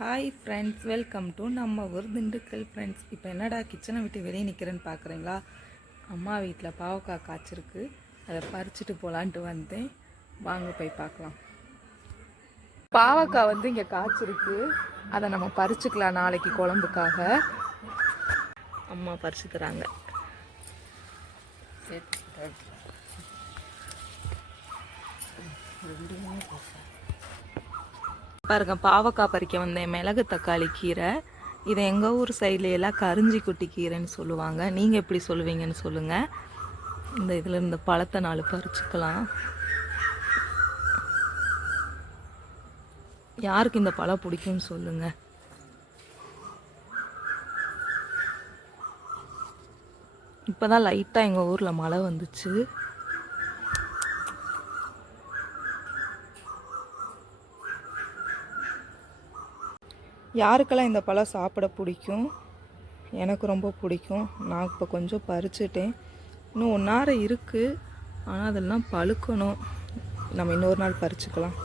Hi friends, welcome to நம்ம ஊர் Dindigul friends. இப்போ என்னடா கிச்சனை விட்டு வெளியே நிற்கிறேன்னு பார்க்குறீங்களா? அம்மா வீட்டில் பாவக்காய் காய்ச்சிருக்கு, அதை பறிச்சுட்டு போகலான்ட்டு வந்தேன். வாங்க போய் பார்க்கலாம். பாவக்காய் வந்து இங்கே காய்ச்சிருக்கு, அதை நம்ம பறிச்சுக்கலாம் நாளைக்கு குழம்புக்காக. அம்மா பறிச்சு தராங்க. பாருங்க, பாவக்காய் பறிக்க வந்தேன். மிளகு தக்காளி கீரை. இதை எங்கள் ஊர் சைட்ல எல்லாம் கரிஞ்சி குட்டி கீரைன்னு சொல்லுவாங்க. நீங்கள் எப்படி சொல்லுவீங்கன்னு சொல்லுங்கள். இந்த இதில் இந்த பழத்தை 4 பறிச்சுக்கலாம். யாருக்கு இந்த பழம் பிடிக்கும்னு சொல்லுங்கள். இப்போ தான் லைட்டாக எங்கள் ஊரில் மழை வந்துச்சு. யாருக்கெல்லாம் இந்த பழம் சாப்பிட பிடிக்கும்? எனக்கு ரொம்ப பிடிக்கும். நான் இப்போ கொஞ்சம் பறிச்சுட்டேன். இன்னும் 1 வாரம் இருக்குது, ஆனால் அதெல்லாம் பழுக்கணும். நம்ம இன்னொரு நாள் பறிச்சுக்கலாம்.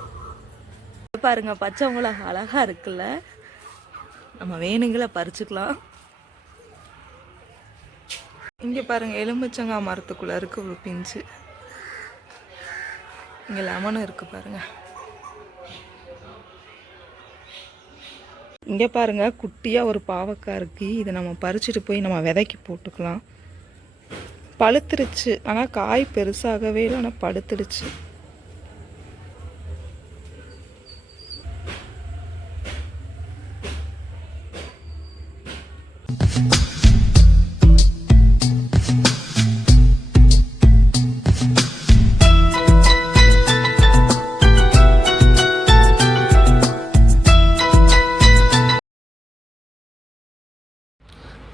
பாருங்கள், பச்சை மிளகா அழகாக இருக்குல்ல, நம்ம வேணுங்கள பறிச்சுக்கலாம். இங்கே பாருங்கள், எலுமிச்சங்காய் மரத்துக்குள்ளே இருக்குது ஒரு பிஞ்சு. இங்கே லெமனும் இருக்குது பாருங்கள். இங்கே பாருங்கள், குட்டியாக ஒரு பாவக்காய் இருக்குது. இதை நம்ம பறிச்சுட்டு போய் நம்ம விதைக்கு போட்டுக்கலாம். பழுத்துருச்சு, ஆனால் காய் பெருசாகவே இல்லை, ஆனால் பழுத்துடுச்சு.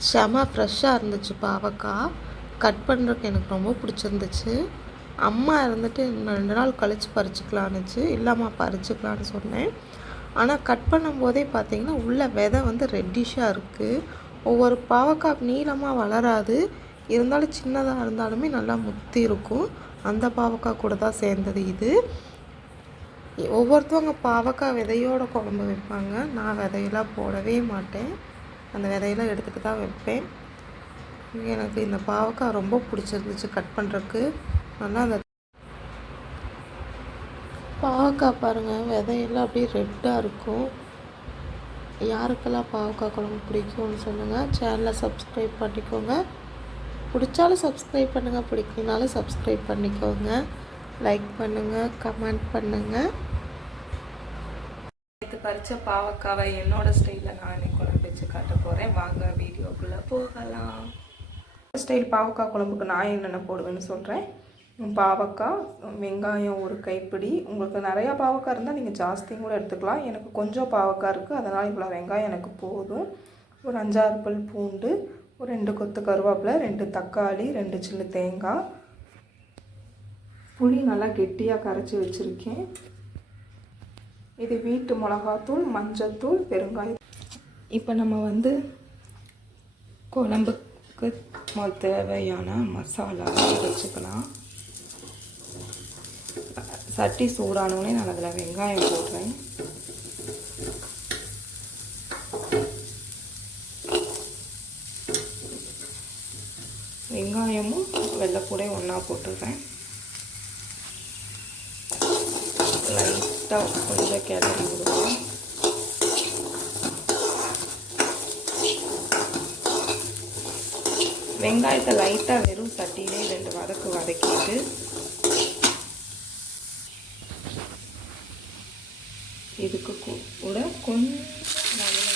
செம ஃப்ரெஷ்ஷாக இருந்துச்சு பாவக்காய். கட் பண்ணுறதுக்கு எனக்கு ரொம்ப பிடிச்சிருந்துச்சு. அம்மா இருந்துட்டு இன்னும் 2 நாள் கழித்து பறிச்சுக்கலான்னுச்சு. இல்லாமல் பறிச்சுக்கலான்னு சொன்னேன். ஆனால் கட் பண்ணும்போதே பார்த்திங்கன்னா உள்ள விதை வந்து ரெட்டிஷாக இருக்குது. ஒவ்வொரு பாவக்காய் நீளமாக வளராது, இருந்தாலும் சின்னதாக இருந்தாலுமே நல்லா முத்தி இருக்கும். அந்த பாவக்காய் கூட தான் சேர்ந்தது இது. ஒவ்வொருத்தவங்க பாவக்காய் விதையோட குழம்பு வைப்பாங்க. நான் விதையெல்லாம் போடவே மாட்டேன், அந்த விதையெல்லாம் எடுத்துகிட்டு தான் வைப்பேன். எனக்கு இந்த பாவக்காய் ரொம்ப பிடிச்சிருந்துச்சு கட் பண்ணுறதுக்கு. நல்லா அந்த பாவக்காய் பாருங்கள், விதையெல்லாம் அப்படியே ரெட்டாக இருக்கும். யாருக்கெல்லாம் பாவக்காய் குழம்பு பிடிக்கும்னு சொல்லுங்கள். சேனலை சப்ஸ்கிரைப் பண்ணிக்கோங்க. பிடிச்சாலும் சப்ஸ்கிரைப் பண்ணுங்கள், பிடிக்கலனாலும் சப்ஸ்கிரைப் பண்ணிக்கோங்க. லைக் பண்ணுங்கள், கமெண்ட் பண்ணுங்கள். பறிச்ச பாவக்காவை என்னோட ஸ்டைலில் நான் குழம்பு வச்சு காட்ட போகிறேன். வாங்க வீடியோக்குள்ளே போகலாம். ஸ்டைல் பாவக்காய் குழம்புக்கு நான் என்னென்ன போடுவேன்னு சொல்கிறேன். பாவக்காய், வெங்காயம் 1 கைப்பிடி. உங்களுக்கு நிறையா பாவக்காய் இருந்தால் நீங்கள் ஜாஸ்தியும் கூட எடுத்துக்கலாம். எனக்கு கொஞ்சம் பாவக்காய் இருக்குது, அதனால் இவ்வளோ வெங்காயம் எனக்கு போதும். ஒரு 5-6 பல் பூண்டு, ஒரு 2 கொத்து கருவேப்பிலை, 2 தக்காளி, 2 சில்லு தேங்காய், புளி நல்லா கெட்டியாக கரைச்சி வச்சுருக்கேன். இது வீட்டு மிளகாத்தூள், மஞ்சத்தூள், பெருங்காயம். இப்போ நம்ம வந்து குழம்புக்கு தேவையான மசாலா வச்சுக்கலாம். சட்டி சூடானோடனே நான் அதில் வெங்காயம் போடுறேன். வெங்காயமும் வெள்ளைப்பூடையும் ஒன்றா போட்டுடுறேன். லைட்டாக கொஞ்சம் கிளறி விடுவோம். வெங்காயத்தை லைட்டாக வெறும் சட்டியிலே 2 வதக்கு வதக்கிட்டு இதுக்கு கூட கொஞ்சம் நல்லா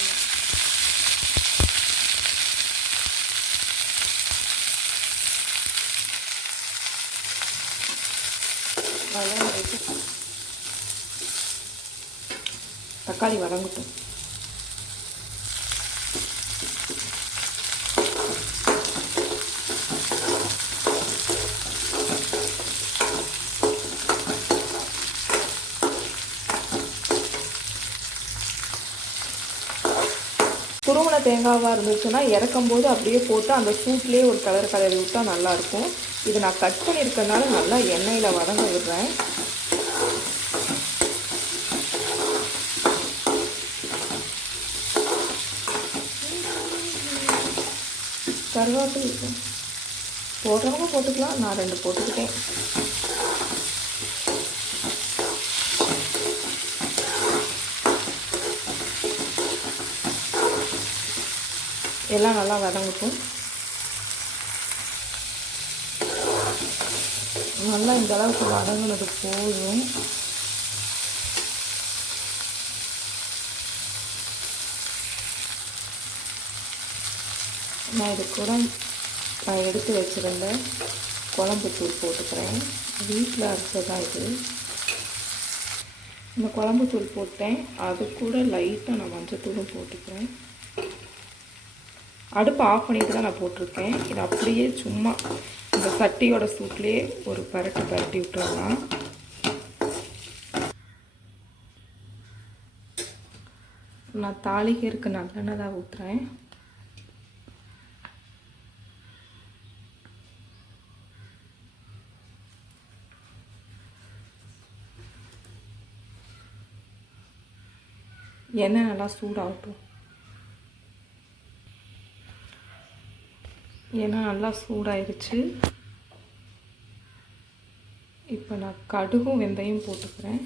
தக்காளி வதங்கட்டும். துருவன தேங்காவாக இருந்துச்சுன்னா இறக்கும்போது அப்படியே போட்டு அந்த சூட்லேயே ஒரு கலரி விட்டால் நல்லாயிருக்கும். இது நான் கட் பண்ணியிருக்கனால நல்லா எண்ணெயில் வதங்க விடுறேன். கருவேப்பிலை போடுறவங்க போட்டுக்கலாம், நான் 2 போட்டுக்கிட்டேன். எல்லாம் நல்லா வதங்கட்டும். நல்லா இந்த அளவுக்கு வதங்கினது போதும். நான் இது கூட நான் எடுத்து வச்சுருந்த குழம்புத்தூள் போட்டுக்கிறேன். வீட்டில் அரைச்சதான் இது. இந்த குழம்புத்தூள் போட்டேன், அது கூட லைட்டாக நான் மஞ்சத்தூளும் போட்டுக்கிறேன். அடுப்பு ஆஃப் பண்ணிட்டு தான் நான் போட்டிருக்கேன். இது அப்படியே சும்மா இந்த சட்டியோட சூட்லேயே ஒரு பரட்டி விட்டுறலாம். நான் தாளிக்கிறதுக்கு நல்லெண்ணெய் தான் ஊற்றுறேன். எண்ணெய் நல்லா சூடாகட்டும். எண்ணெய் நல்லா சூடாயிருச்சு. இப்போ நான் கடுகும் வெந்தயம் போட்டுக்கிறேன்.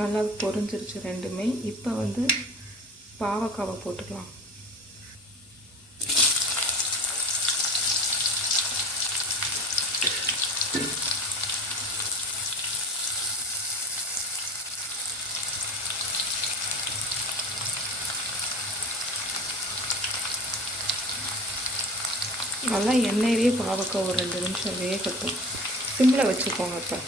நல்லா பொரிஞ்சிருச்சு ரெண்டுமே. இப்போ வந்து பாவக்காவை போட்டுக்கலாம். நல்லா எண்ணெயிலேயே பாவக்காய் ஒரு 2 நிமிஷம் வேகட்டும். சிம்மில் வச்சுக்கோங்க. இப்போ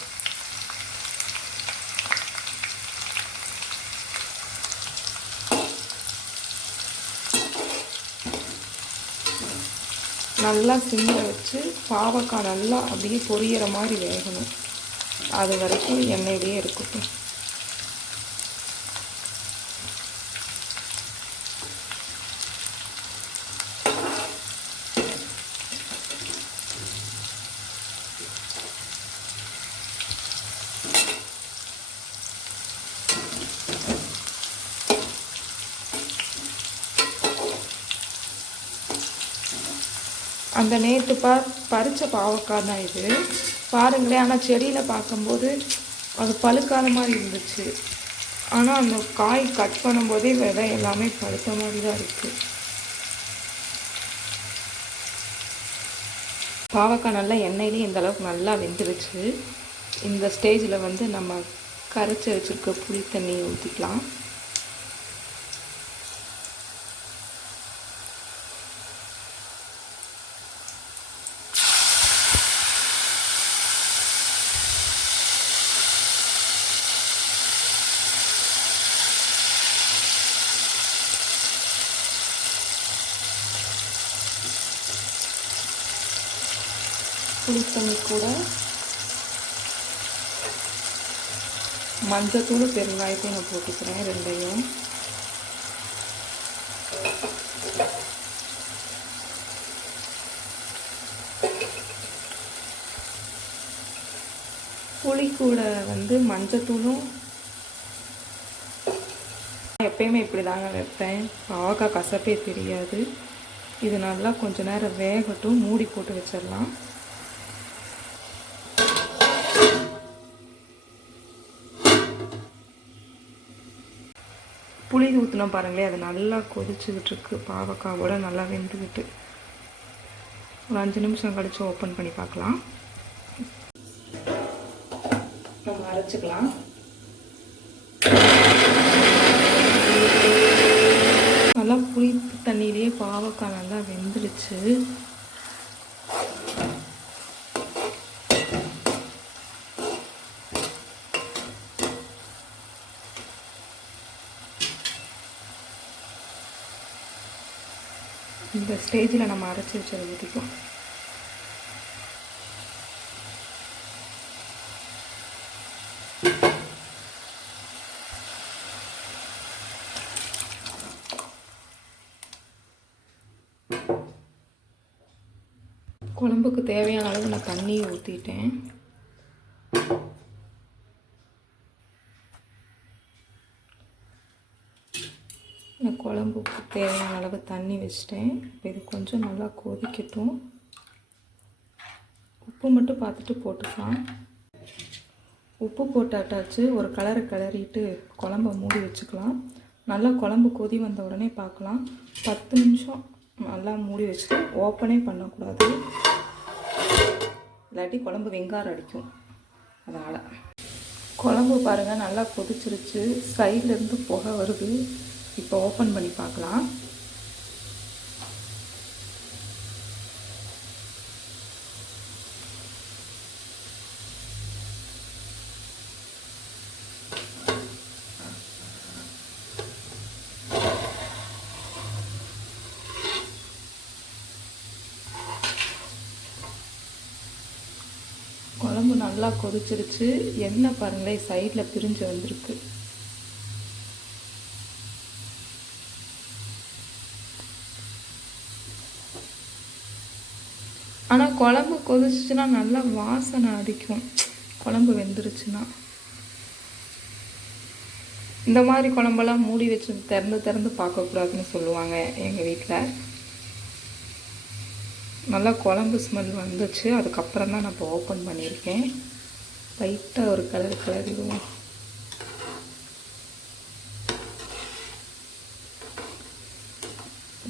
நல்லா சிம்மில் வச்சு பாவக்காய் நல்லா அப்படியே பொரியிற மாதிரி வேகணும். அது வரைக்கும் எண்ணெயிலேயே இருக்கட்டும். அந்த நேற்று பறித்த பாவக்காய் தான் இது. பாருங்களேன், ஆனால் செடியில் பார்க்கும்போது அது பழுக்காத மாதிரி இருந்துச்சு. ஆனால் அந்த காய் கட் பண்ணும்போதே விதை எல்லாமே பழுத்த மாதிரி தான் இருக்குது. பாவக்காய் நல்லா எண்ணெயிலே இந்த அளவுக்கு நல்லா வெந்துருச்சு. இந்த ஸ்டேஜில் வந்து நம்ம கரைச்சி வச்சுருக்க புளி தண்ணியை ஊற்றிக்கலாம். புளித்தண்ணி கூட மஞ்சத்தூள் பெருங்காயத்தையும் நான் போட்டுக்கிறேன். 2யும் புளி கூட வந்து மஞ்சத்தூளும் எப்பயுமே இப்படி தாங்க வைப்பேன். பாவக்காய் கசப்பே தெரியாது. இது நல்லா கொஞ்ச நேரம் வேகட்டும். மூடி போட்டு வச்சிடலாம். புளி ஊற்றினோம் பாருங்களேன், அது நல்லா கொதிச்சுக்கிட்டு இருக்கு. பாவக்காவோட நல்லா வெந்துக்கிட்டு ஒரு 5 நிமிஷம் கழிச்சு ஓப்பன் பண்ணி பார்க்கலாம். நம்ம அரைச்சிக்கலாம். நல்லா புளி தண்ணியிலேயே பாவக்காய் நல்லா வெந்துடுச்சு. இந்த ஸ்டேஜில் நம்ம அரைச்சி வச்சதை ஊற்றிக்கலாம். குழம்புக்கு தேவையான அளவு நான் தண்ணியை ஊற்றிட்டேன். நான் குழம்புக்கு தேவையான அளவு தண்ணி வச்சிட்டேன். இப்போ இது கொஞ்சம் நல்லா கொதிக்கட்டும். உப்பு மட்டும் பார்த்துட்டு போட்டுக்கலாம். உப்பு போட்டாட்டாச்சு. ஒரு கிளறிட்டு குழம்ப மூடி வச்சுக்கலாம். நல்லா குழம்பு கொதி வந்த உடனே பார்க்கலாம். 10 நிமிஷம் நல்லா மூடி வச்சுட்டு ஓப்பனே பண்ணக்கூடாது, இல்லாட்டி குழம்பு வெங்காரம் அடிக்கும். அதனால் குழம்பு பாருங்கள் நல்லா கொதிச்சிருச்சு. சைட்லேருந்து புகை வருது. இப்போ ஓப்பன் பண்ணி பார்க்கலாம். குழம்பு நல்லா கொதிச்சிருச்சு. எண்ணெய் பாருங்களேன் சைடில் பிரிஞ்சு வந்திருக்கு. ஆனால் குழம்பு கொதிச்சுன்னா நல்லா வாசனை அடிக்கும். குழம்பு வெந்துருச்சுன்னா இந்த மாதிரி குழம்பெல்லாம் மூடி வச்சு திறந்து பார்க்கக்கூடாதுன்னு சொல்லுவாங்க எங்கள் வீட்டில். நல்லா குழம்பு ஸ்மெல் வந்துச்சு. அதுக்கப்புறம் தான் நான் இப்போ ஓப்பன் பண்ணியிருக்கேன். லைட்டாக ஒரு கிளறிடுவோம்.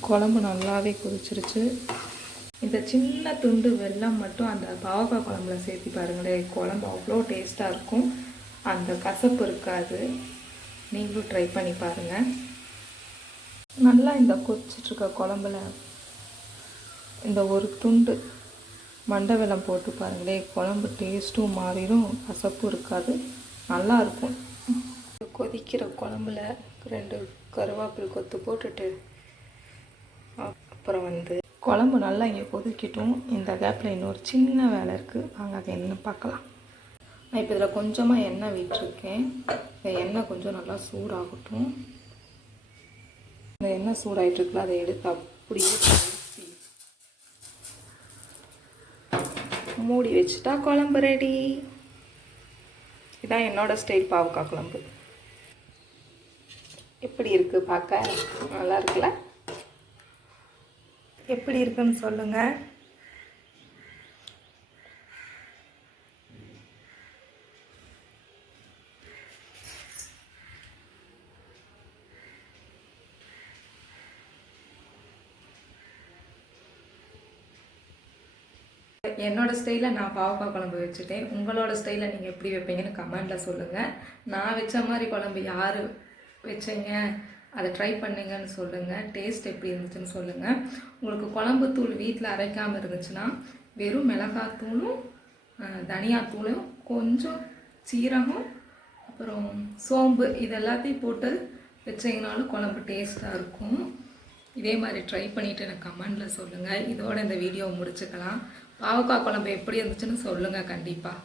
குழம்பு நல்லாவே கொதிச்சிருச்சு. இந்த சின்ன துண்டு வெல்லம் மட்டும் அந்த பாவக்காய் குழம்புல சேர்த்து பாருங்களேன். குழம்பு அவ்வளோ டேஸ்ட்டாக இருக்கும். அந்த கசப்பு இருக்காது. நீங்களும் ட்ரை பண்ணி பாருங்கள். நல்லா இந்த கொதிச்சிட்ருக்க குழம்புல இந்த ஒரு துண்டு மண்டை வெல்லம் போட்டு பாருங்களேன். குழம்பு டேஸ்ட்டும் மாறிடும், கசப்பும் இருக்காது, நல்லாயிருக்கும். கொதிக்கிற குழம்புல 2 கருவேப்பிலை கொத்து போட்டுட்டு அப்புறம் குழம்பு நல்லா இங்கே கொதிக்கட்டும். இந்த கேப்பில் இன்னொரு சின்ன வேலை இருக்குது. வாங்க அதை என்ன பார்க்கலாம். நான் இப்போ இதில் கொஞ்சமாக எண்ணெய் விட்டுருக்கேன். இந்த எண்ணெய் கொஞ்சம் நல்லா சூடாகட்டும். இந்த எண்ணெய் சூடாகிட்டுருக்குல அதை எடுத்து அப்படியே மூடி வச்சுட்டா குழம்பு ரெடி. இதான் என்னோடய ஸ்டைல் பாவக்காய் குழம்பு. எப்படி இருக்குது பார்க்க? நல்லா இருக்குல்ல? எப்படி இருக்குன்னு சொல்லுங்கள். என்னோடய ஸ்டைலில் நான் பாவக்காய் குழம்பு வச்சுட்டேன். உங்களோட ஸ்டைலில் நீங்கள் எப்படி வைப்பீங்கன்னு கமெண்டில் சொல்லுங்கள். நான் வச்ச மாதிரி குழம்பு யார் வச்சீங்க, அதை ட்ரை பண்ணுங்கன்னு சொல்லுங்கள். டேஸ்ட் எப்படி இருந்துச்சுன்னு சொல்லுங்கள். உங்களுக்கு குழம்பு தூள் வீட்டில் அரைக்காமல் இருந்துச்சுன்னா வெறும் மிளகாத்தூளும் தனியாத்தூளும் கொஞ்சம் சீரகம் அப்புறம் சோம்பு இது எல்லாத்தையும் போட்டு வச்சிங்கனாலும் குழம்பு டேஸ்ட்டாக இருக்கும். இதே மாதிரி ட்ரை பண்ணிவிட்டு எனக்கு கமெண்டில் சொல்லுங்கள். இதோட இந்த வீடியோவை முடிச்சுக்கலாம். பாவக்காய் குழம்பு எப்படி இருந்துச்சுன்னு சொல்லுங்கள் கண்டிப்பாக.